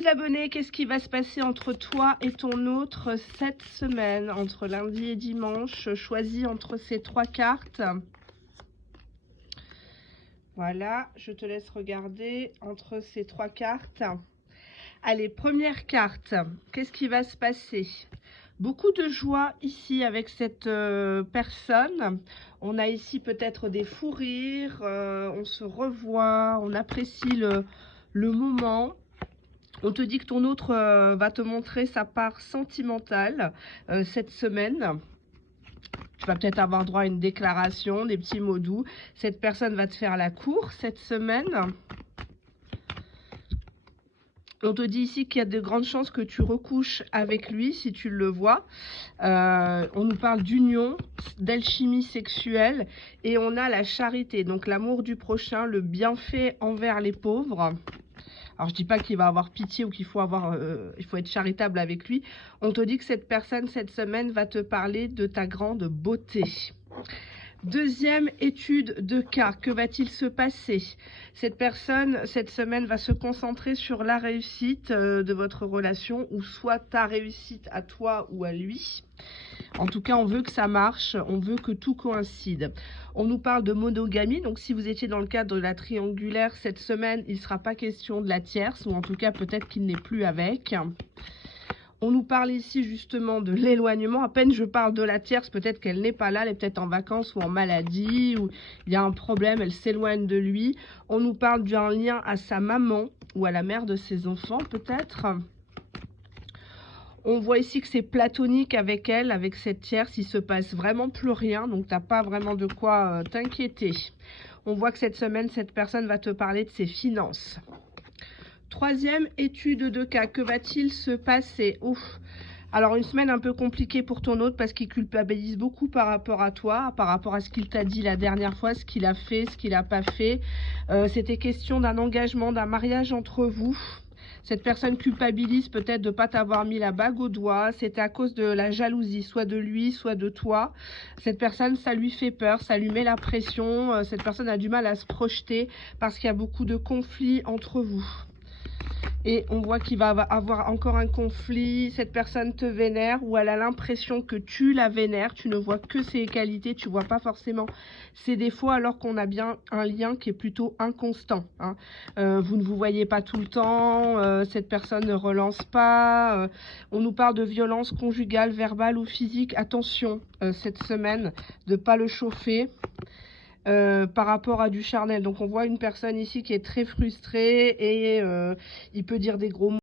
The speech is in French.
les abonnés, qu'est-ce qui va se passer entre toi et ton autre cette semaine, entre lundi et dimanche? Choisis entre ces 3 cartes. Voilà, je te laisse regarder entre ces 3 cartes. Allez, première carte, qu'est-ce qui va se passer? Beaucoup de joie ici avec cette personne. On a ici peut-être des fous rires, on se revoit, on apprécie le moment. On te dit que ton autre va te montrer sa part sentimentale cette semaine. Tu vas peut-être avoir droit à une déclaration, des petits mots doux. Cette personne va te faire la cour cette semaine. On te dit ici qu'il y a de grandes chances que tu recouches avec lui si tu le vois. On nous parle d'union, d'alchimie sexuelle et on a la charité, donc l'amour du prochain, le bienfait envers les pauvres. Alors je dis pas qu'il va avoir pitié ou qu'il faut il faut être charitable avec lui. On te dit que cette personne cette semaine va te parler de ta grande beauté. Deuxième étude de cas, que va-t-il se passer? Cette personne, cette semaine, va se concentrer sur la réussite de votre relation, ou soit ta réussite à toi ou à lui. En tout cas, on veut que ça marche, on veut que tout coïncide. On nous parle de monogamie, donc si vous étiez dans le cadre de la triangulaire, cette semaine, il ne sera pas question de la tierce, ou en tout cas, peut-être qu'il n'est plus avec. On nous parle ici justement de l'éloignement. À peine je parle de la tierce, peut-être qu'elle n'est pas là, elle est peut-être en vacances ou en maladie, ou il y a un problème, elle s'éloigne de lui. On nous parle d'un lien à sa maman ou à la mère de ses enfants peut-être. On voit ici que c'est platonique avec elle, avec cette tierce, il se passe vraiment plus rien, donc tu n'as pas vraiment de quoi t'inquiéter. On voit que cette semaine, cette personne va te parler de ses finances. Troisième étude de cas, que va-t-il se passer? Ouf. Alors une semaine un peu compliquée pour ton autre parce qu'il culpabilise beaucoup par rapport à toi, par rapport à ce qu'il t'a dit la dernière fois, ce qu'il a fait, ce qu'il n'a pas fait. C'était question d'un engagement, d'un mariage entre vous. Cette personne culpabilise peut-être de ne pas t'avoir mis la bague au doigt. C'était à cause de la jalousie, soit de lui, soit de toi. Cette personne, ça lui fait peur, ça lui met la pression. Cette personne a du mal à se projeter parce qu'il y a beaucoup de conflits entre vous. Et on voit qu'il va avoir encore un conflit, cette personne te vénère ou elle a l'impression que tu la vénères, tu ne vois que ses qualités, tu ne vois pas forcément ses défauts alors qu'on a bien un lien qui est plutôt inconstant. Hein. Vous ne vous voyez pas tout le temps, cette personne ne relance pas, on nous parle de violence conjugale, verbale ou physique. Attention cette semaine de ne pas le chauffer. Par rapport à du charnel. Donc on voit une personne ici qui est très frustrée et il peut dire des gros mots.